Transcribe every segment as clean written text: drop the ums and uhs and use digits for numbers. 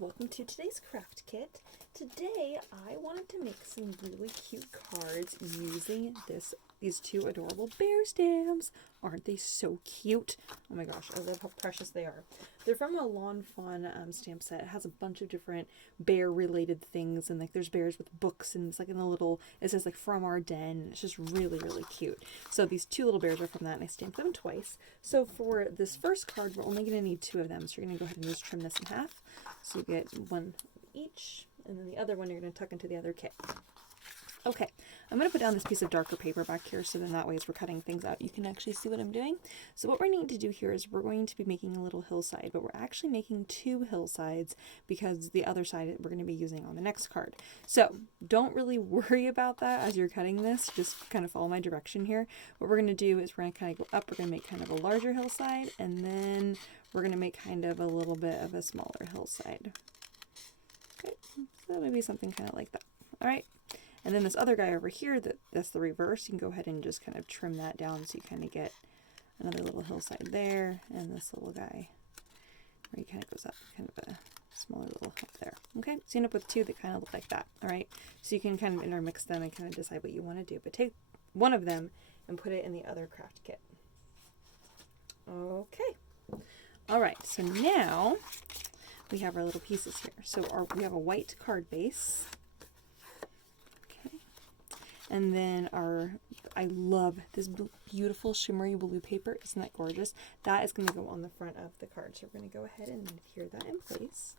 welcome to today's craft kit. Today I wanted to make some really cute cards using these two adorable bear stamps. Aren't they so cute? Oh my gosh, I love how precious they are. They're from a Lawn Fawn stamp set. It has a bunch of different bear related things, and like there's bears with books, and it's like in the little, it says like from our den. It's just really, really cute. So these two little bears are from that, and I stamped them twice. So for this first card, we're only going to need two of them. So you're going to go ahead and just trim this in half. So you get one each, and then the other one you're going to tuck into the other kit. Okay, I'm going to put down this piece of darker paper back here, so then that way as we're cutting things out, you can actually see what I'm doing. So what we're going to do here is we're going to be making a little hillside, but we're actually making two hillsides because the other side we're going to be using on the next card. So don't really worry about that as you're cutting this, just kind of follow my direction here. What we're going to do is we're going to kind of go up, we're going to make kind of a larger hillside, and then we're going to make kind of a little bit of a smaller hillside. Okay, so maybe something kind of like that. All right. And then this other guy over here, that's the reverse. You can go ahead and just kind of trim that down so you kind of get another little hillside there, and this little guy where he kind of goes up, kind of a smaller little hump there. Okay, so you end up with two that kind of look like that. All right, so you can kind of intermix them and kind of decide what you want to do. But take one of them and put it in the other craft kit. Okay. All right, so now we have our little pieces here. So we have a white card base. And then I love this beautiful shimmery blue paper. Isn't that gorgeous? That is going to go on the front of the card. So we're going to go ahead and adhere that in place.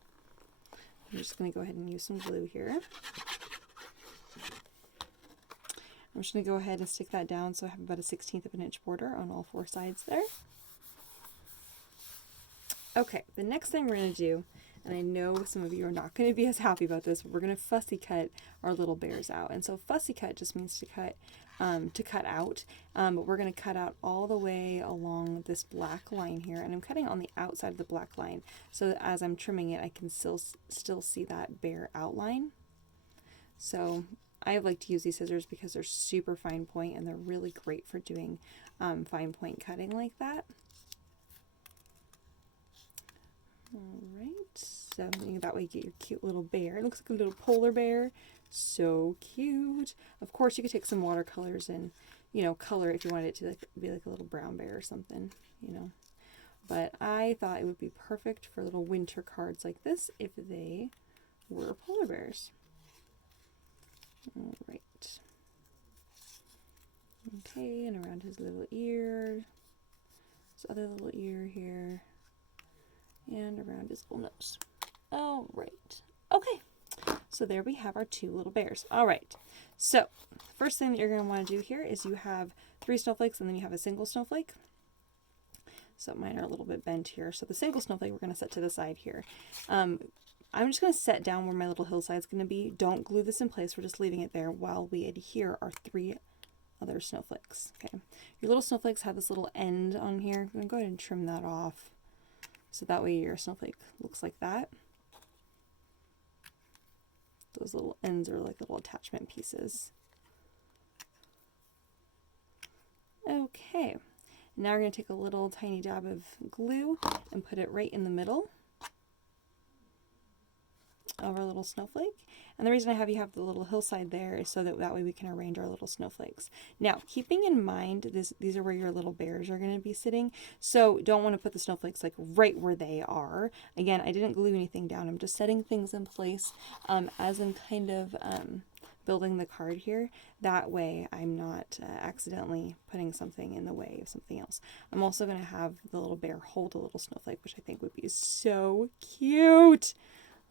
I'm just going to go ahead and use some glue here. I'm just going to go ahead and stick that down so I have about a 1/16 of an inch border on all four sides there. Okay, the next thing we're going to do, and I know some of you are not going to be as happy about this, but we're going to fussy cut our little bears out. And so fussy cut just means to cut out, but we're going to cut out all the way along this black line here, and I'm cutting on the outside of the black line so that as I'm trimming it, I can still see that bear outline. So I like to use these scissors because they're super fine point and they're really great for doing fine point cutting like that. Alright, so that way you get your cute little bear. It looks like a little polar bear. So cute. Of course, you could take some watercolors and, color if you wanted it to be like a little brown bear or something, But I thought it would be perfect for little winter cards like this if they were polar bears. Alright. Okay, and around his little ear. His other little ear here. And around his little nose. All right. Okay. So there we have our two little bears. All right. So first thing that you're going to want to do here is you have 3 snowflakes and then you have a single snowflake. So mine are a little bit bent here. So the single snowflake we're going to set to the side here. I'm just going to set down where my little hillside is going to be. Don't glue this in place. We're just leaving it there while we adhere our 3 other snowflakes. Okay. Your little snowflakes have this little end on here. I'm going to go ahead and trim that off. So that way your snowflake looks like that. Those little ends are like little attachment pieces. Okay, now we're going to take a little tiny dab of glue and put it right in the middle of our little snowflake. And the reason I have you have the little hillside there is so that way we can arrange our little snowflakes. Now, keeping in mind these are where your little bears are going to be sitting, so don't want to put the snowflakes like right where they are. Again, I didn't glue anything down. I'm just setting things in place as I'm kind of building the card here. That way I'm not accidentally putting something in the way of something else. I'm also going to have the little bear hold a little snowflake, which I think would be so cute.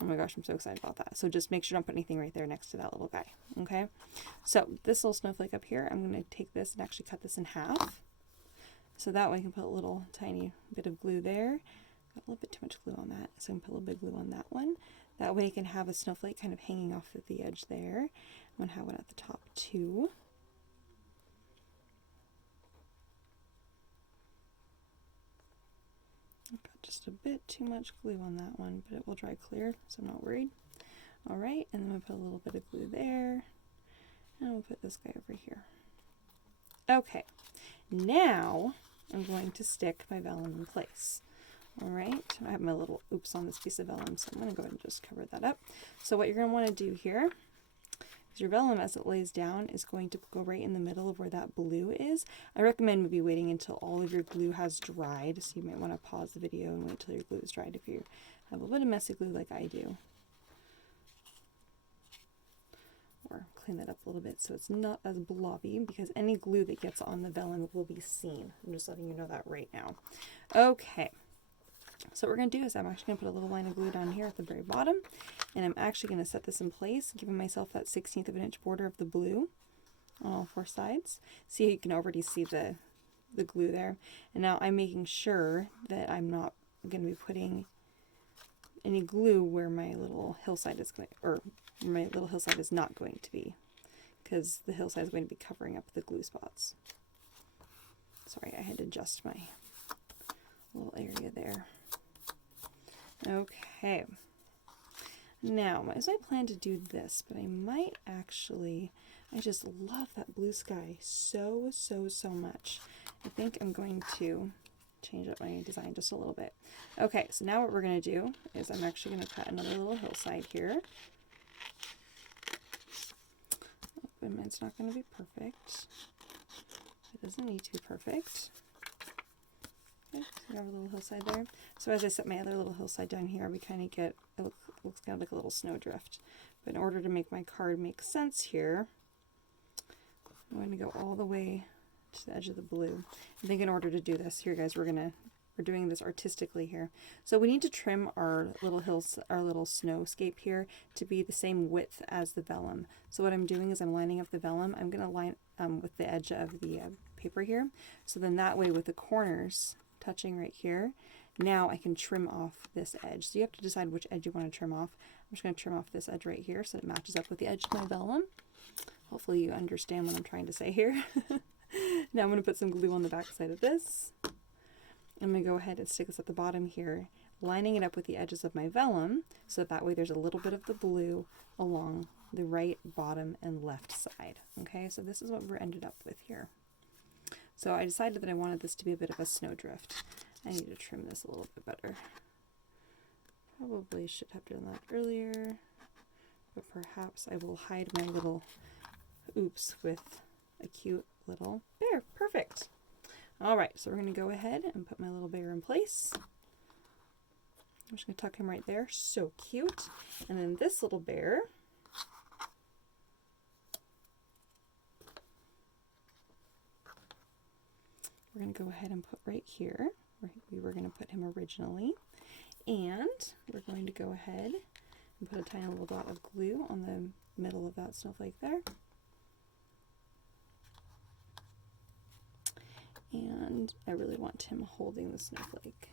Oh my gosh, I'm so excited about that. So just make sure don't put anything right there next to that little guy. Okay, so this little snowflake up here, I'm going to take this and actually cut this in half. So that way I can put a little tiny bit of glue there. Got a little bit too much glue on that, so I can put a little bit of glue on that one. That way you can have a snowflake kind of hanging off at the edge there. I'm going to have one at the top too. I've got just a bit too much glue on that one, but it will dry clear, so I'm not worried. All right, and then we'll put a little bit of glue there, and we'll put this guy over here. Okay, now I'm going to stick my vellum in place. All right, I have my little oops on this piece of vellum, so I'm going to go ahead and just cover that up. So what you're going to want to do here is your vellum, as it lays down, is going to go right in the middle of where that blue is. I recommend maybe waiting until all of your glue has dried, so you might want to pause the video and wait till your glue is dried if you have a little bit of messy glue like I do. Or clean that up a little bit so it's not as blobby, because any glue that gets on the vellum will be seen. I'm just letting you know that right now. Okay. So what we're going to do is I'm actually going to put a little line of glue down here at the very bottom, and I'm actually going to set this in place, giving myself that 1/16 of an inch border of the blue on all 4 sides. See, you can already see the glue there. And now I'm making sure that I'm not going to be putting any glue where my little hillside is going, or my little hillside is not going to be, because the hillside is going to be covering up the glue spots. Sorry, I had to adjust my little area there. Okay, now as I plan to do this, but I might actually, I just love that blue sky so much. I think I'm going to change up my design just a little bit. Okay, so now what we're going to do is I'm actually going to cut another little hillside here. Oh, mine's not going to be perfect. It doesn't need to be perfect. Okay, so I have a little hillside there. So as I set my other little hillside down here, we kind of get, it looks kind of like a little snowdrift. But in order to make my card make sense here, I'm going to go all the way to the edge of the blue. I think in order to do this, here guys, we're doing this artistically here. So we need to trim our little hills, our little snowscape here to be the same width as the vellum. So what I'm doing is I'm lining up the vellum. I'm going to line with the edge of the paper here. So then that way with the corners touching right here, now I can trim off this edge. So you have to decide which edge you want to trim off. I'm just going to trim off this edge right here so it matches up with the edge of my vellum. Hopefully you understand what I'm trying to say here. Now I'm going to put some glue on the back side of this. I'm going to go ahead and stick this at the bottom here, lining it up with the edges of my vellum, so that way there's a little bit of the blue along the right, bottom, and left side. Okay, so this is what we're ended up with here. So I decided that I wanted this to be a bit of a snowdrift. I need to trim this a little bit better. Probably should have done that earlier, but perhaps I will hide my little oops with a cute little bear. Perfect. All right, so we're going to go ahead and put my little bear in place. I'm just going to tuck him right there. So cute. And then this little bear, we're going to go ahead and put right here where we were going to put him originally. And we're going to go ahead and put a tiny little dot of glue on the middle of that snowflake there. And I really want him holding the snowflake.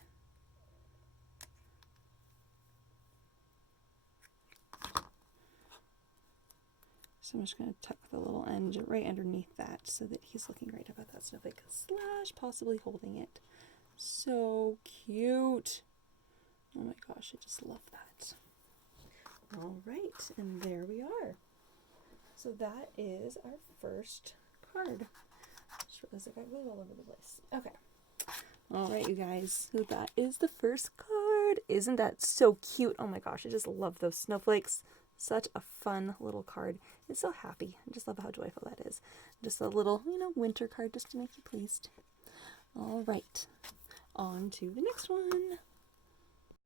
So I'm just going to tuck the little end right underneath that so that he's looking right up at that snowflake / possibly holding it. So cute. Oh my gosh, I just love that. All right, and there we are. So that is our first card. Just realized I got glue all over the place. Okay. All right, you guys. So that is the first card. Isn't that so cute? Oh my gosh, I just love those snowflakes. Such a fun little card. It's so happy. I just love how joyful that is. Just a little, winter card just to make you pleased. All right. On to the next one.